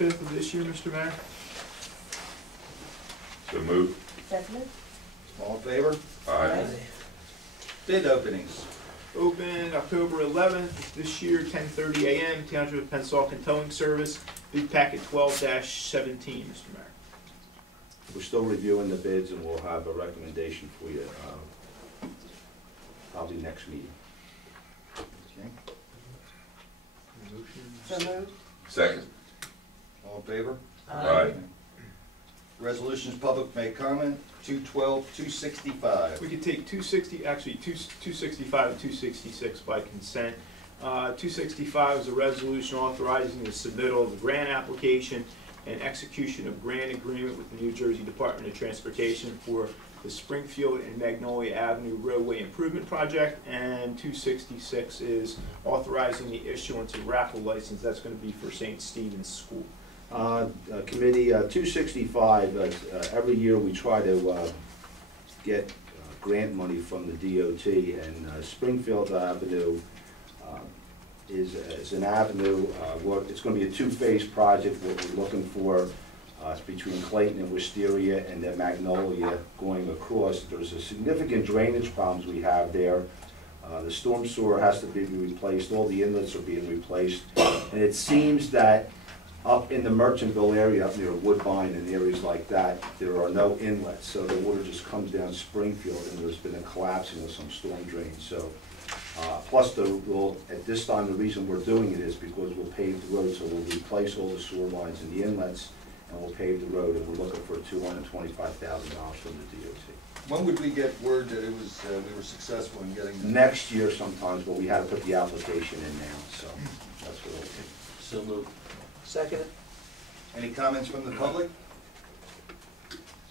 25th of this year, Mr. Mayor. So moved. Second. All in favor? Aye. Bid openings. Open October 11th this year, 10:30 a.m., Township of Pennsauken Towing Service, bid packet 12-17, Mr. Mayor. We're still reviewing the bids and we'll have a recommendation for you probably next meeting. Okay. So moved. Second. All in favor? Aye. Resolutions public may comment, 212, 265. We could take 260, actually 265 and 266 by consent. 265 is a resolution authorizing the submittal of the grant application and execution of grant agreement with the New Jersey Department of Transportation for the Springfield and Magnolia Avenue roadway improvement project. And 266 is authorizing the issuance of raffle license. That's going to be for St. Stephen's School. Committee 265, every year we try to get grant money from the DOT, and Springfield Avenue is an avenue. It's going to be a two-phase project. What we're looking for is between Clayton and Wisteria and then Magnolia going across. There's a significant drainage problems we have there. The storm sewer has to be replaced. All the inlets are being replaced, and it seems that up in the Merchantville area, up near Woodbine and areas like that, there are no inlets, so the water just comes down Springfield, and there's been a collapsing of some storm drains. So, plus at this time, the reason we're doing it is because we'll pave the road, so we'll replace all the sewer lines and the inlets, and we'll pave the road, and we're looking for $225,000 from the DOT. When would we get word that it was we were successful in getting that? Next year sometimes, but we had to put the application in now, so that's what it'll take. So moved. Second. Any comments from the public?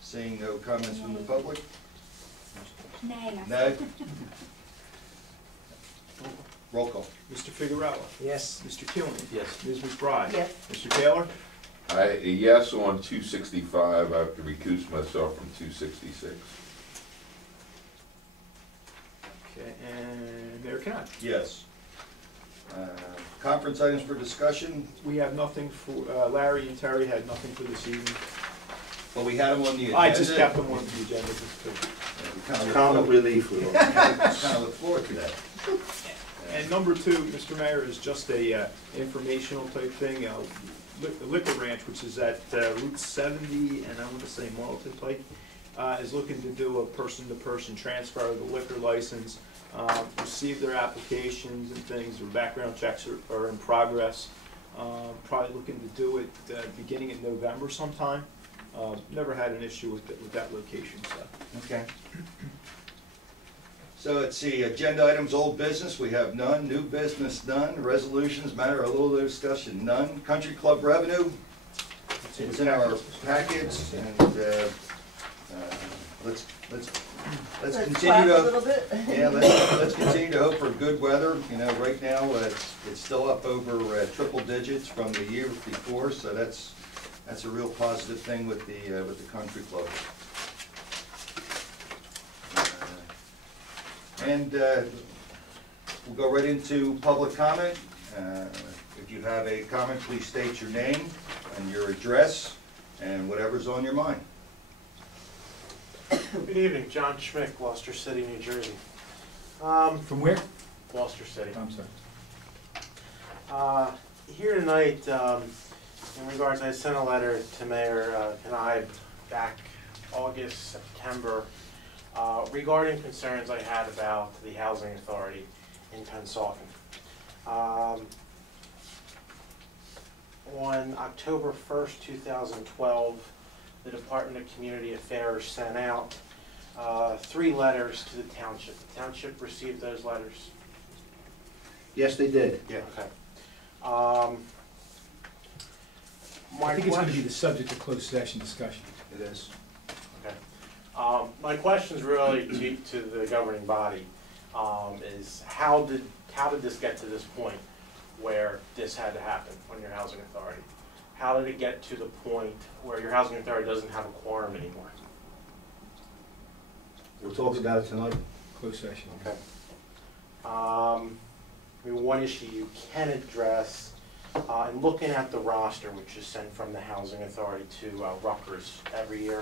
Seeing no comments from the public? Nay. No? Roll call. Mr. Figueroa. Yes. Mr. Killen. Yes. Ms. McBride. Yes. Mr. Taylor. Yes on 265. I have to recuse myself from 266. Okay, and Mayor Knapp. Yes. Conference items for discussion, We have nothing for, Larry and Terry had nothing for this evening. but we had them on the agenda. I just kept them on the agenda just to. We kind of Common relief. look forward to that. And number two, Mr. Mayor, is just a informational type thing. The Liquor Ranch, which is at Route 70, and I want to say Marlton Pike, is looking to do a person-to-person transfer of the liquor license. Received their applications and things. Their background checks are in progress. Probably looking to do it beginning in November sometime. Never had an issue with that location, so. Okay. So let's see, agenda items, old business, we have none. New business, none. Resolutions, matter of little discussion, none. Country club revenue, it's in our packets, and let's continue Clap a little to, bit. yeah, let's continue to hope for good weather. You know, right now, it's still up over triple digits from the year before, so that's a real positive thing with the country club. And we'll go right into public comment. If you have a comment, please state your name and your address and whatever's on your mind. Good evening, John Schmidt, Gloucester City, New Jersey. From where? Gloucester City. I'm sorry. Here tonight, in regards, I sent a letter to Mayor Knapp back August, September, regarding concerns I had about the Housing Authority in Pennsauken. On October 1st, 2012, the Department of Community Affairs sent out 3 letters to the Township. The Township received those letters. Yes, they did. Yeah. Okay. I think it's going to be the subject of closed session discussion. It is. Okay. My question is really to the governing body, is how did this get to this point where this had to happen on your housing authority? How did it get to the point where your housing authority doesn't have a quorum anymore? We'll talk about it tonight. Closed session. Okay. I mean, one issue you can address And looking at the roster, which is sent from the Housing Authority to Rutgers every year,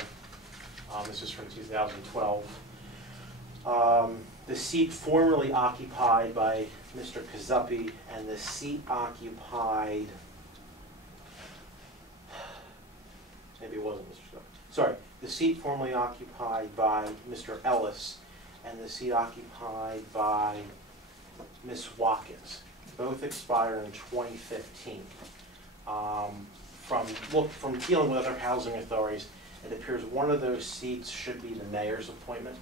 this is from 2012. The seat formerly occupied by Mr. Kazuppi and the seat occupied, maybe it wasn't Mr. Kazuppi, sorry, the seat formerly occupied by Mr. Ellis and the seat occupied by Ms. Watkins, both expired in 2015. From dealing with other housing authorities, it appears one of those seats should be the mayor's appointment,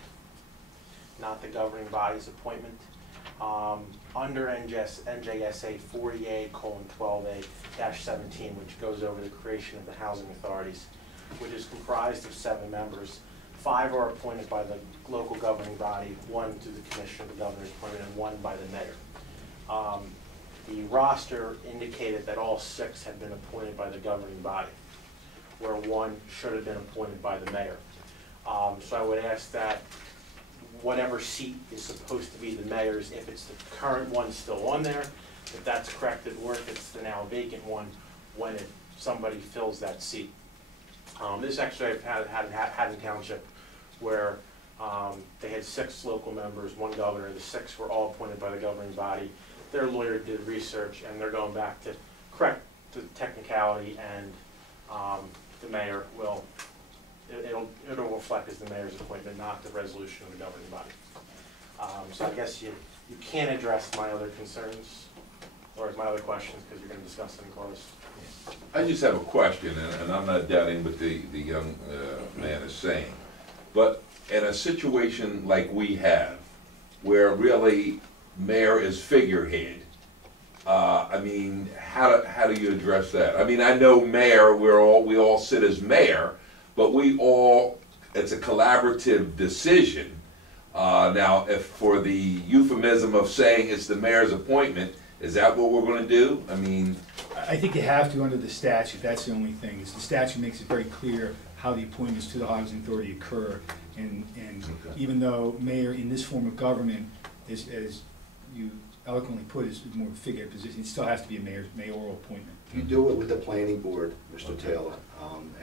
not the governing body's appointment. Under NJSA 48:12A-17, which goes over the creation of the housing authorities, which is comprised of 7 members. 5 are appointed by the local governing body, 1 through the commission of the governor's appointment, and 1 by the mayor. The roster indicated that all 6 had been appointed by the governing body, where 1 should have been appointed by the mayor. So I would ask that whatever seat is supposed to be the mayor's, if it's the current one still on there, if that's corrected, or if it's the now vacant one, when somebody fills that seat. This actually I've had in Township, where they had 6 local members, 1 governor. The 6 were all appointed by the governing body. Their lawyer did research, and they're going back to correct the technicality, and the mayor will, it'll reflect as the mayor's appointment, not the resolution of the governing body. So I guess you can't address my other concerns, or my other questions, because you're going to discuss them in close. I just have a question, and I'm not doubting what the young man is saying, but in a situation like we have, where really mayor is figurehead, I mean, how do you address that? I mean, I know mayor, we all sit as mayor, but it's a collaborative decision. Now, if for the euphemism of saying it's the mayor's appointment, is that what we're going to do? I mean, I think you have to under the statute. That's the only thing. Is the statute makes it very clear how the appointments to the housing authority occur, and Okay. even though mayor in this form of government is, as you eloquently put, is more of a figurehead position, it still has to be a mayoral appointment. You do it with the planning board, Mr. Taylor,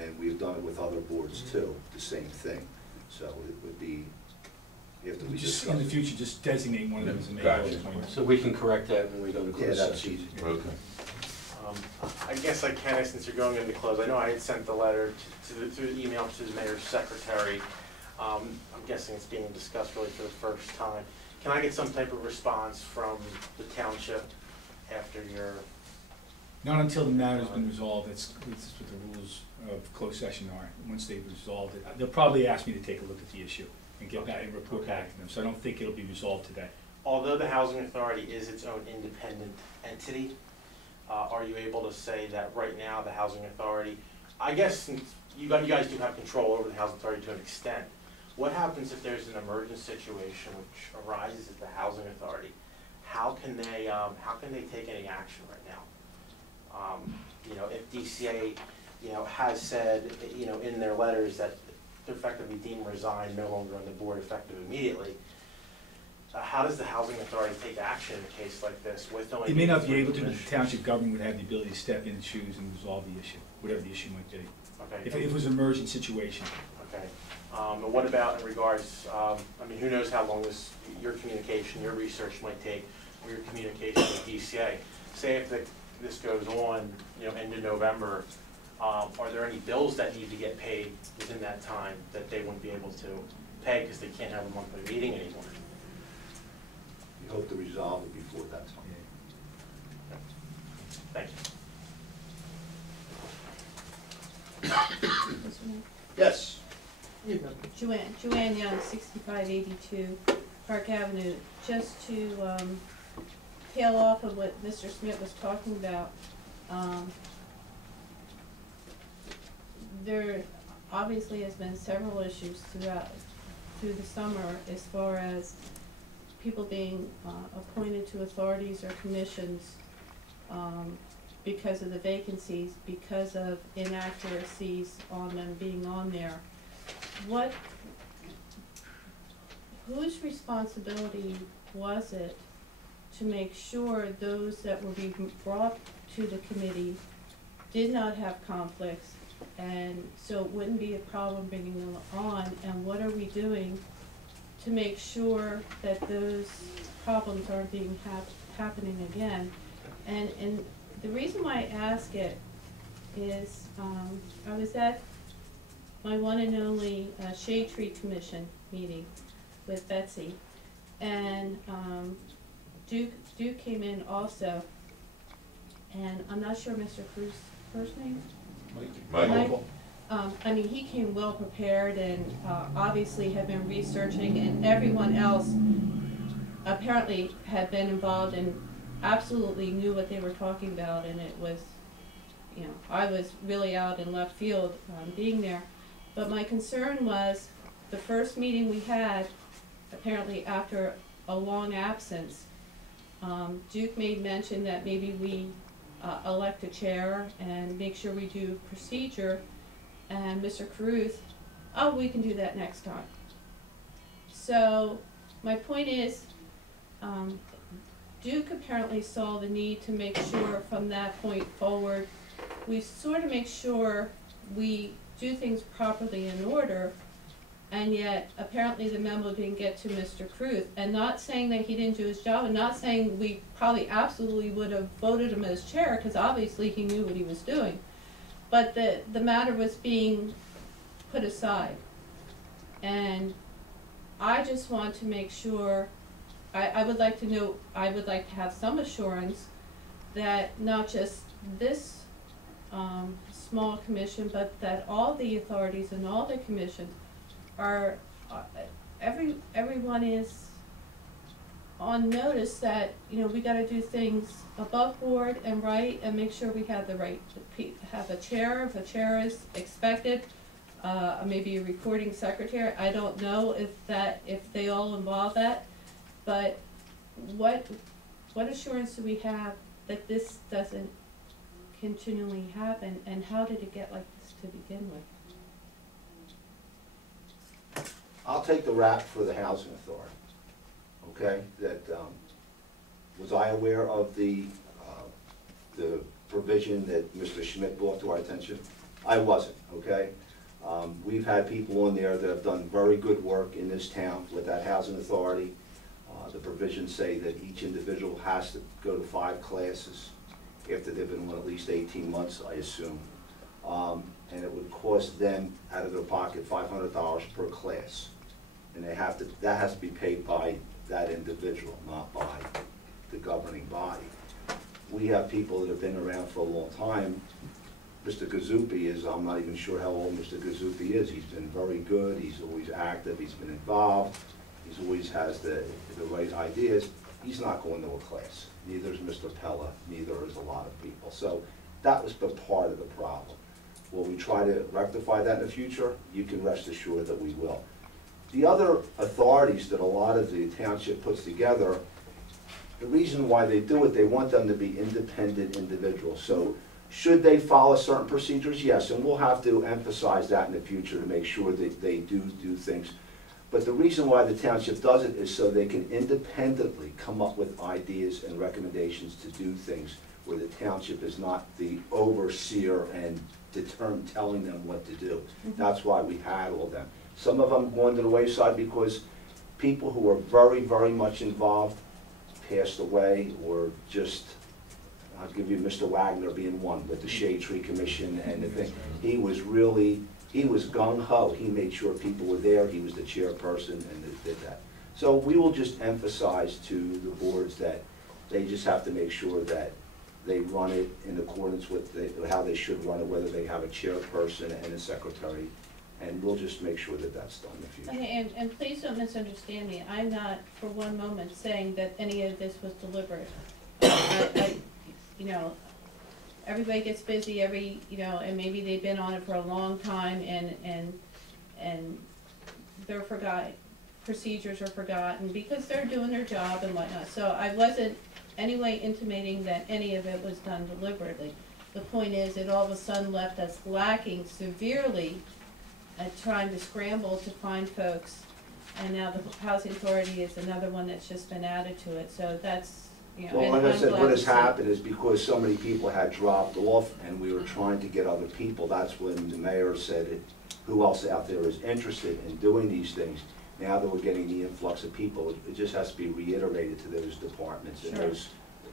and we've done it with other boards too, the same thing. So it would be, after we Just discuss in the it. future, just designate one of them as a Gotcha. mayoral appointment. So we can correct that when we go to Yeah, closed that's session. easy. okay. I guess I can, since you're going into close. I know I had sent the letter through the email to the mayor's secretary. I'm guessing it's being discussed really for the first time. Can I get some type of response from the township after your? Not until the matter's been resolved. That's what the rules of closed session are. Once they've resolved it, they'll probably ask me to take a look at the issue and get back and report back to them. So I don't think it'll be resolved today. Although the housing authority is its own independent entity, are you able to say that right now the housing authority, I guess since you guys do have control over the housing authority to an extent, what happens if there's an emergent situation which arises at the housing authority? How can they take any action right now? You know, if DCA, you know, has said, you know, in their letters that they're effectively deemed resigned, no longer on the board effective immediately, how does the housing authority take action in a case like this with only? They may not be able to, but the township government would have the ability to step in and shoes and resolve the issue, whatever the issue might be. Okay. If it was an emergent situation. Okay. But what about in regards, I mean, who knows how long your communication, your research might take, or your communication with DCA? Say if this goes on, you know, into November, are there any bills that need to get paid within that time that they wouldn't be able to pay because they can't have a monthly meeting anymore? We hope to resolve it before that time. Thank you. Yes. Joanne Young, 6582 Park Avenue. Just to tail off of what Mr. Smith was talking about, there obviously has been several issues through the summer as far as people being appointed to authorities or commissions because of the vacancies, because of inaccuracies on them being on there. Whose responsibility was it to make sure those that were being brought to the committee did not have conflicts, and so it wouldn't be a problem bringing them on, and what are we doing to make sure that those problems aren't being happening again? And the reason why I ask it is, I was at my one and only Shade Tree Commission meeting with Betsy, and Duke came in also, and I'm not sure Mr. Cruz's first name? Michael. I mean, he came well prepared and obviously had been researching, and everyone else apparently had been involved and absolutely knew what they were talking about, and it was, you know, I was really out in left field being there. But my concern was the first meeting we had, apparently after a long absence, Duke made mention that maybe we elect a chair and make sure we do procedure, and Mr. Cruz, oh, we can do that next time. So my point is, Duke apparently saw the need to make sure from that point forward, we sort of make sure we do things properly in order, and yet apparently the memo didn't get to Mr. Cruz. And not saying that he didn't do his job, and not saying we probably absolutely would have voted him as chair, because obviously he knew what he was doing. But the matter was being put aside. And I just want to make sure, I would like to know, I would like to have some assurance that not just this small commission, but that all the authorities and all the commissions are, everyone is on notice that, you know, we gotta do things above board and right, and make sure we have the right, have a chair, if a chair is expected, maybe a recording secretary. I don't know if they all involve that, but what assurance do we have that this doesn't continually happen, and how did it get like this to begin with? I'll take the rap for the housing authority, okay? That, was I aware of the provision that Mr. Schmidt brought to our attention? I wasn't, okay? We've had people on there that have done very good work in this town with that housing authority. The provisions say that each individual has to go to 5 classes after they've been on at least 18 months, I assume. And it would cost them, out of their pocket, $500 per class. And they have to, that has to be paid by that individual, not by the governing body. We have people that have been around for a long time. Mr. Gazupi is, I'm not even sure how old Mr. Gazupi is. He's been very good, he's always active, he's been involved, he's always has the right ideas. He's not going to a class. Neither is Mr. Pella, neither is a lot of people. So that was the part of the problem. Will we try to rectify that in the future? You can rest assured that we will. The other authorities that a lot of the township puts together, the reason why they do it, they want them to be independent individuals. So should they follow certain procedures? Yes, and we'll have to emphasize that in the future to make sure that they do things. But the reason why the township does it is so they can independently come up with ideas and recommendations to do things where the township is not the overseer and telling them what to do. That's why we had all them. Some of them going to the wayside because people who were very, very much involved passed away, or just, I'll give you Mr. Wagner being one with the Shade Tree Commission and the thing. He was gung-ho. He made sure people were there. He was the chairperson and they did that. So we will just emphasize to the boards that they just have to make sure that they run it in accordance with how they should run it, whether they have a chairperson and a secretary, and we'll just make sure that that's done in the future. Okay, and please don't misunderstand me. I'm not for one moment saying that any of this was deliberate. You know, everybody gets busy and maybe they've been on it for a long time, and they're forgotten. Procedures are forgotten because they're doing their job and whatnot. So I wasn't anyway intimating that any of it was done deliberately. The point is, it all of a sudden left us lacking severely at trying to scramble to find folks, and now the housing authority is another one that's just been added to it. So that's you know. Well, and like I I'm said, glad what to has see- happened is because so many people had dropped off and we were trying to get other people, that's when the mayor said, who else out there is interested in doing these things? Now that we're getting the influx of people, it just has to be reiterated to those departments and Sure. those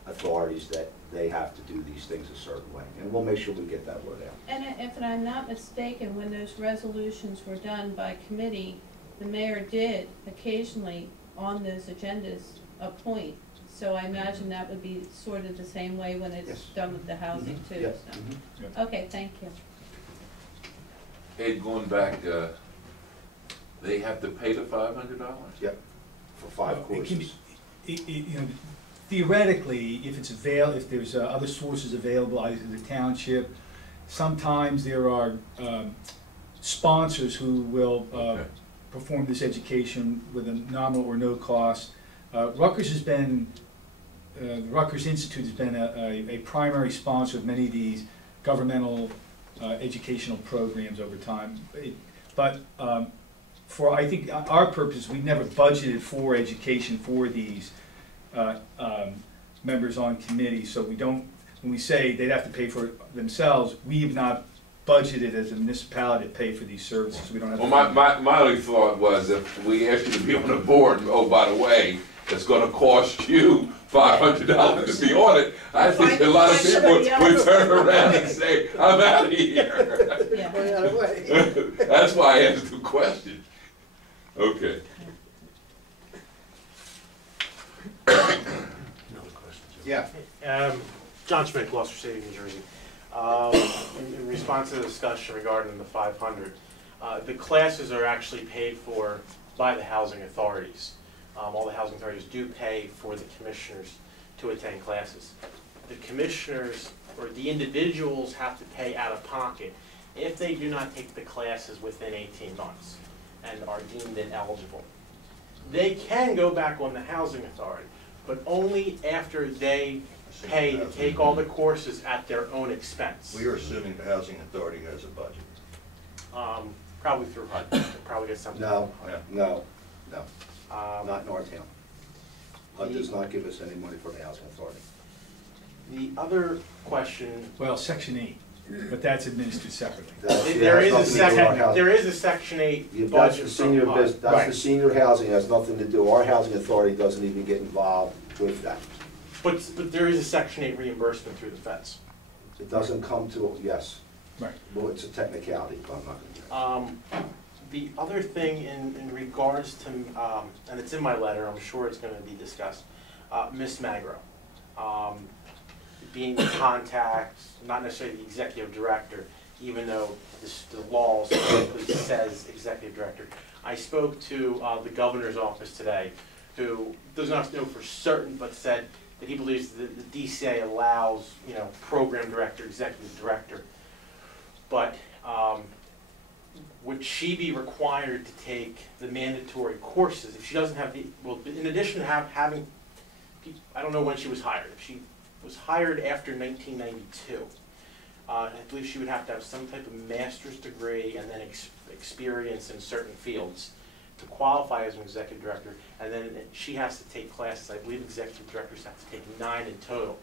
authorities that they have to do these things a certain way. And we'll make sure we get that word out. And if I'm not mistaken, when those resolutions were done by committee, the mayor did occasionally on those agendas appoint. So I imagine that would be sort of the same way when it's Yes. done with the housing Mhm. too, Yes. so. Mhm. Okay, thank you. Ed, going back, they have to pay the $500? Yep, for 5 It can courses. be- you know, theoretically, if it's if there's other sources available, either the township, sometimes there are sponsors who will Okay. perform this education with a nominal or no cost. Rutgers has been, the Rutgers Institute has been a primary sponsor of many of these governmental educational programs over time. But for, I think, our purpose, we never budgeted for education for these members on committee, so we don't, when we say they'd have to pay for it themselves, we have not budgeted as a municipality to pay for these services, so we don't have. Well, my only thought was if we asked you to be on the board, oh, by the way, it's gonna cost you $500 to be on it, I think a lot of people would turn around and say, I'm out of here. Yeah. That's why I asked the question. Okay. Yeah, John Schmidt, Gloucester City, New Jersey. In response to the discussion regarding the 500, the classes are actually paid for by the housing authorities. All the housing authorities do pay for the commissioners to attend classes. The commissioners, or the individuals, have to pay out of pocket if they do not take the classes within 18 months and are deemed ineligible. They can go back on the housing authority, but only after they pay to take all the courses at their own expense. we are assuming the housing authority has a budget. Probably through HUD, probably get something. No, Yeah. no, no, Um, not in our town. HUD does not give us any money for the housing authority. The other question, Well, Section 8, but that's administered separately. there is a Section 8 That's budget the from senior HUD. that's the senior housing, it has nothing to do, our housing authority doesn't even get involved with that. But there is a Section 8 reimbursement through the feds. It doesn't come to, yes, Right. well, it's a technicality, but I'm not gonna. The other thing in regards to, and it's in my letter, I'm sure it's gonna be discussed, Ms. Magro. Being in contact, not necessarily the executive director, even though the law specifically says executive director. I spoke to the governor's office today, who does not know for certain, but said that he believes that the DCA allows, program director, executive director. But would she be required to take the mandatory courses if she doesn't have the, well, in addition to having, I don't know when she was hired. If she was hired after 1992, I believe she would have to have some type of master's degree and then experience in certain fields to qualify as an executive director, and then she has to take classes. I believe executive directors have to take 9 in total.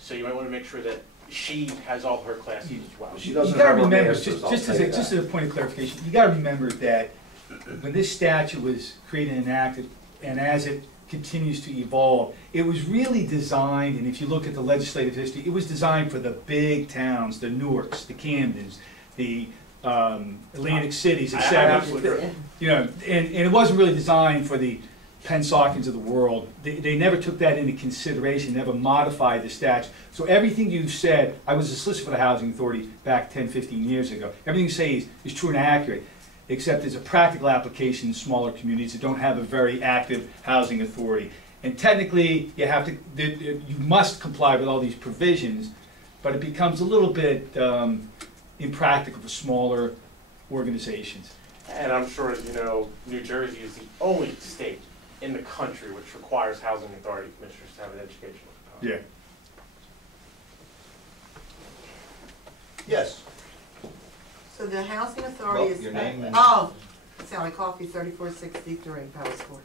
So you might want to make sure that she has all her classes as well. She You doesn't gotta have a remember, master's, I'll just tell you as that. a point of clarification, you gotta remember that when this statute was created and enacted, and as it continues to evolve, it was really designed, and if you look at the legislative history, it was designed for the big towns, the Newarks, the Camdens, the Atlantic cities, I etc. absolutely agree. And it wasn't really designed for the Pensaukens of the world. They never took that into consideration, never modified the statute. So everything you said, I was a solicitor for the Housing Authority back 10, 15 years ago. Everything you say is true and accurate, except there's a practical application in smaller communities that don't have a very active housing authority. And technically, you must comply with all these provisions, but it becomes a little bit impractical for smaller organizations. And I'm sure, as you know, New Jersey is the only state in the country which requires housing authority commissioners to have an educational component. Yes. So the housing authority Well, is. your name and- Oh, Sally Coffey, 3463 Palace Court.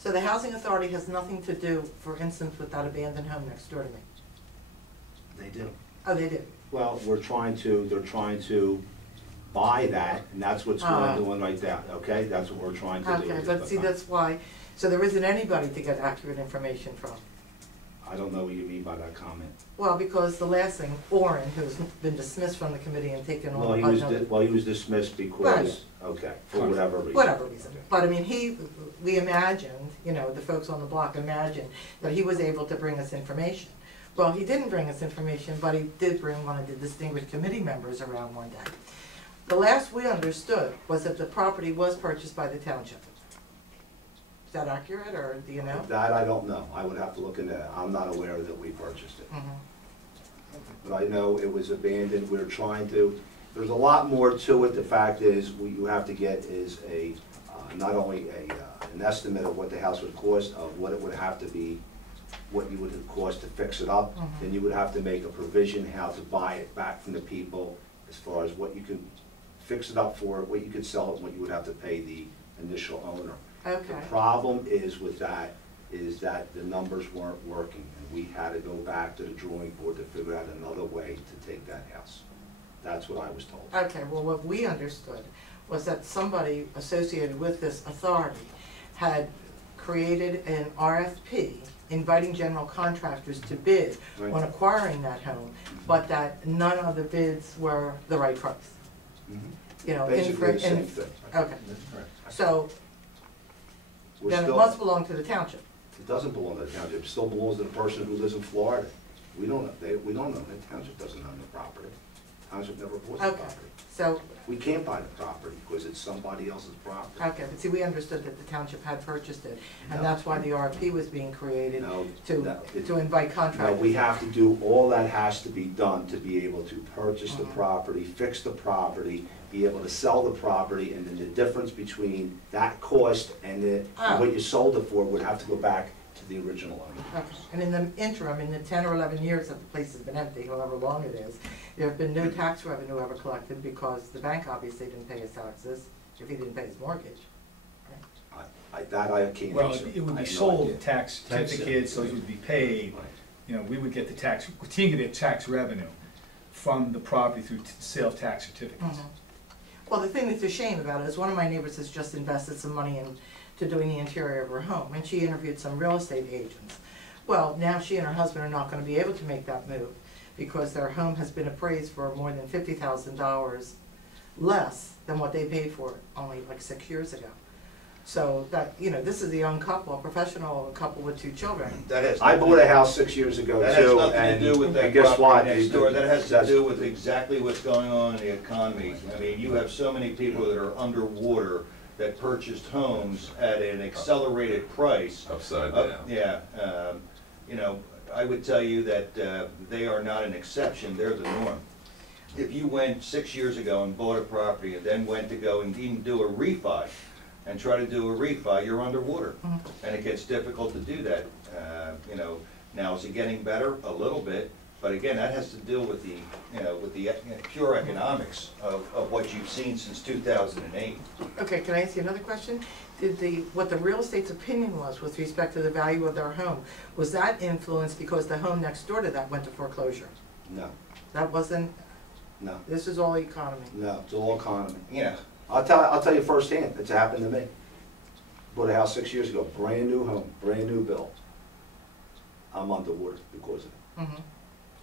So the housing authority has nothing to do, for instance, with that abandoned home next door to me? They do. Oh, they do? Well, they're trying to buy that, and that's what's going on right now, okay? That's what we're trying to do. Okay, but see, that's why, so there isn't anybody to get accurate information from? I don't know what you mean by that comment. Well, because the last thing, Orrin, who's been dismissed from the committee and taken on another. Well, he was dismissed because, okay, for whatever reason. Whatever reason. But I mean, we imagined, you know, the folks on the block imagined that he was able to bring us information. Well, he didn't bring us information, but he did bring one of the distinguished committee members around one day. The last we understood was that the property was purchased by the township. Is that accurate, or do you know? That I don't know. I would have to look into that. I'm not aware that we purchased it. But I know it was abandoned. We're trying to, there's a lot more to it. The fact is, what you have to get is not only an estimate of what the house would cost, of what it would have to be, what you would cost to fix it up. Then you would have to make a provision how to buy it back from the people, as far as what you could fix it up for, what you could sell it, and what you would have to pay the initial owner. Okay. The problem is with that, is that the numbers weren't working, and we had to go back to the drawing board to figure out another way to take that house. That's what I was told. Okay, well, what we understood was that somebody associated with this authority had created an RFP inviting general contractors to bid Right. on acquiring that home, but that none of the bids were the right price. You know, Basically the same thing. Okay, so We're then it still, must belong to the township. it doesn't belong to the township, it still belongs to the person who lives in Florida. We don't know, we don't know, the township doesn't own the property. Township never bought the Okay, property. so, We can't buy the property because it's somebody else's property. okay, but see, we understood that the township had purchased it, and No. that's why the RFP was being created No, to, no, it- to invite No, contractors. we have to do, all that has to be done to be able to purchase the Mhm. property, fix the property, be able to sell the property, and then the difference between that cost and what you sold it for would have to go back to the original owner. Okay. And in the interim, in the 10 or 11 years that the place has been empty, however long it is, there have been no tax revenue ever collected because the bank obviously didn't pay his taxes if he didn't pay his mortgage. That I can't Well, answer. it would I be have no sold idea. tax certificates, those would be paid. Right. You know, we would get the tax, continue to get tax revenue from the property through sale of tax certificates. Well, the thing that's a shame about it is one of my neighbors has just invested some money into doing the interior of her home, and she interviewed some real estate agents. Well, now she and her husband are not gonna be able to make that move because their home has been appraised for more than $50,000 less than what they paid for it only like 6 years ago. So that, you know, this is a young couple, a professional couple with 2 children. That has. I bought a house 6 years ago That has too, nothing to and do with that and guess what? property next door, that has to That's- do with exactly what's going on in the economy. I mean, you have so many people that are underwater that purchased homes at an accelerated price. Upside down. Yeah, you know, I would tell you that they are not an exception, they're the norm. If you went 6 years ago and bought a property and then went to go and even do a refi, and try to do a refi, you're underwater. And it gets difficult to do that. You know, now is it getting better? A little bit, but again, that has to deal with the, you know, with the pure economics of what you've seen since 2008. Okay, can I ask you another question? What the real estate's opinion was with respect to the value of their home, was that influenced because the home next door to that went to foreclosure? No, That wasn't, no, this is all economy. no, it's all economy. Yeah, I'll tell you firsthand, it's happened to me. Bought a house 6 years ago, brand new home, brand new bill. I'm underwater because of it.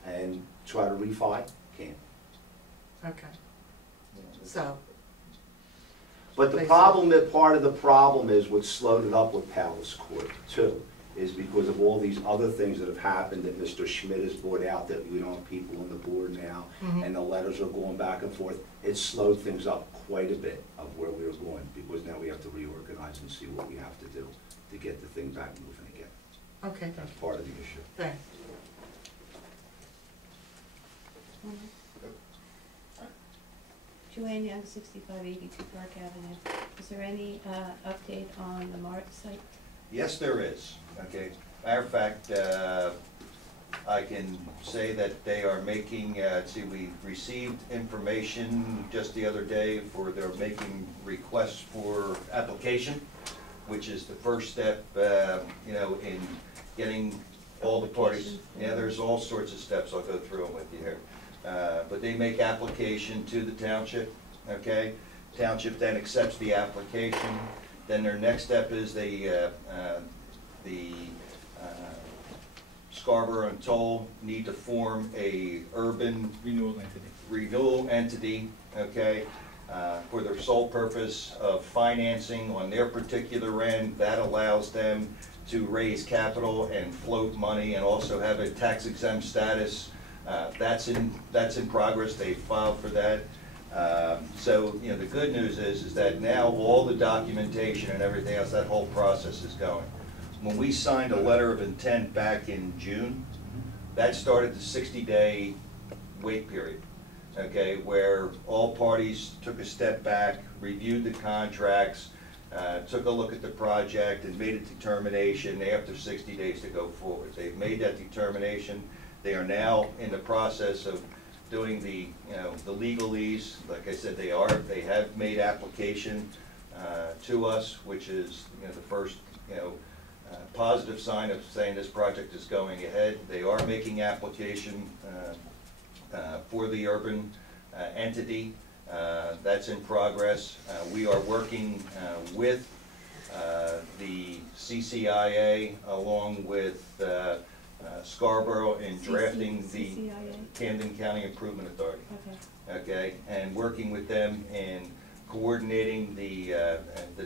And try to refi, can't. Okay. So, But the problem, that part of the problem is what slowed it up with Palace Court too, is because of all these other things that have happened that Mr. Schmidt has brought out, that we don't have people on the board now, and the letters are going back and forth. It slowed things up quite a bit of where we were going, because now we have to reorganize and see what we have to do to get the thing back moving again. okay, That's part of the issue. thanks. Joanne Young, 6582 Park Avenue. Is there any update on the Mart site? yes, there is, okay. Matter of fact, I can say that they are making, see, we received information just the other day for they're making requests for application which is the first step, you know, in getting all the parties. Yeah, there's all sorts of steps, I'll go through them with you here. But they make application to the township, okay? Township then accepts the application. Then their next step is the Scarborough and Toll need to form a urban renewal entity, okay, for their sole purpose of financing on their particular end. That allows them to raise capital and float money and also have a tax exempt status. That's in progress. They filed for that. So, you know, the good news is that now all the documentation and everything else, that whole process is going. When we signed a letter of intent back in June, that started the 60-day wait period, okay, where all parties took a step back, reviewed the contracts, took a look at the project and made a determination after 60 days to go forward. They've made that determination. They are now in the process of doing the, you know, the legalese. Like I said, they have made application to us, which is, you know, the first, you know, positive sign of saying this project is going ahead. They are making application for the urban entity. That's in progress. We are working with the CCIA along with Scarborough in drafting the Camden County Improvement Authority. Okay, and working with them in coordinating the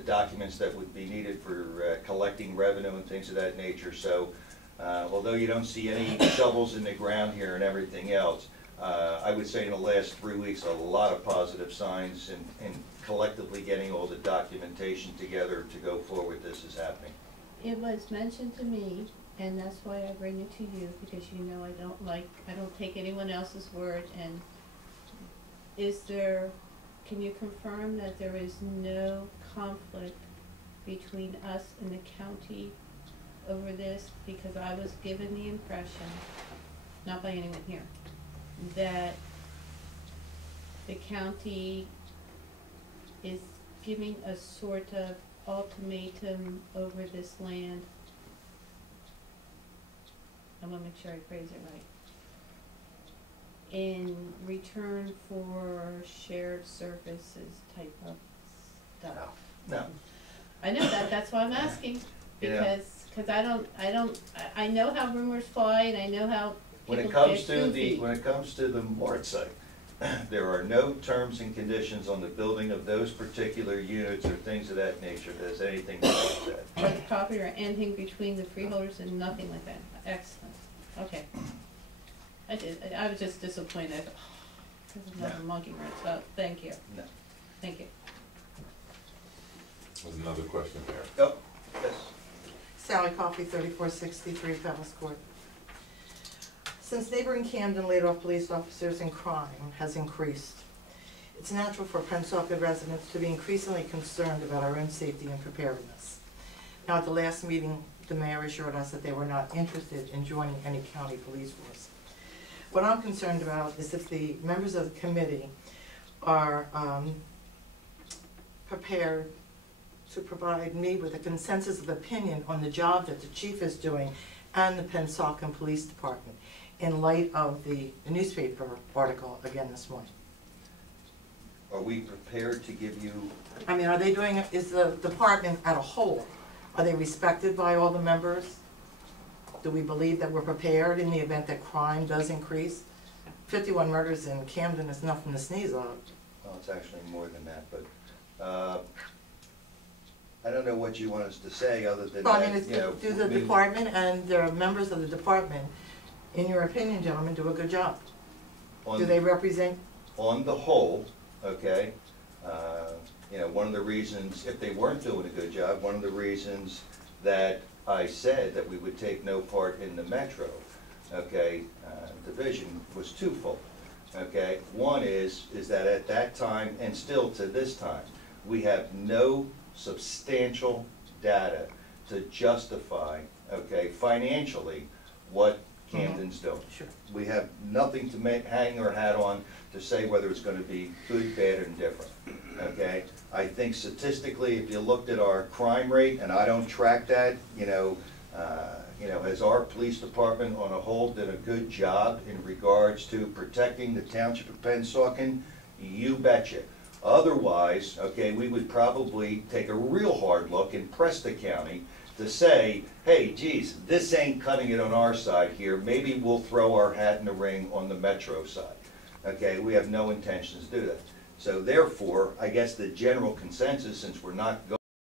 documents that would be needed for collecting revenue and things of that nature. So although you don't see any shovels in the ground here and everything else, I would say in the last 3 weeks, a lot of positive signs in collectively getting all the documentation together to go forward. This is happening. It was mentioned to me, and that's why I bring it to you, because you know I don't take anyone else's word. And can you confirm that there is no conflict between us and the county over this? Because I was given the impression, not by anyone here, that the county is giving a sort of ultimatum over this land. I want to make sure I phrase it right. In return for shared services type of stuff. No. I know that's why I'm asking, Yeah. because I know how rumors fly, and I know how When it people comes get to goofy. when it comes to the Mart site, there are no terms and conditions on the building of those particular units or things of that nature that has anything to do with that. Or the property or anything between the freeholders and nothing like that. Excellent. Okay. I was just disappointed. This is not a monkey wrench, so thank you. No. Thank you. There's another question there. Oh, yes. Sally Coffey, 3463 Palace Court. Since neighboring Camden laid off police officers and crime has increased, it's natural for Pennsauken residents to be increasingly concerned about our own safety and preparedness. Now, at the last meeting, the mayor assured us that they were not interested in joining any county police force. What I'm concerned about is if the members of the committee are prepared to provide me with a consensus of opinion on the job that the chief is doing and the Pennsauken Police Department in light of the newspaper article again this morning. Are we prepared to give you? I mean, are they doing, is the department at a whole, are they respected by all the members? Do we believe that we're prepared in the event that crime does increase? 51 murders in Camden is nothing to sneeze at. Well, it's actually more than that, but I don't know what you want us to say other than Well, I that, mean, you know. do the department and the members of the department, in your opinion, gentlemen, do a good job? Do they represent? On the whole, okay, you know, one of the reasons, if they weren't doing a good job, one of the reasons that I said that we would take no part in the Metro, okay, division was twofold, okay. One is that at that time, and still to this time, we have no substantial data to justify, okay, financially, what Camden's doing. Sure. We have nothing to hang our hat on to say whether it's gonna be good, bad, or indifferent, okay? I think statistically, if you looked at our crime rate, and I don't track that, has our police department on a whole did a good job in regards to protecting the township of Pennsauken? You betcha. Otherwise, okay, we would probably take a real hard look in Preston County to say, hey, geez, this ain't cutting it on our side here. Maybe we'll throw our hat in the ring on the metro side. Okay, we have no intentions to do that. So therefore, I guess the general consensus, since we're not going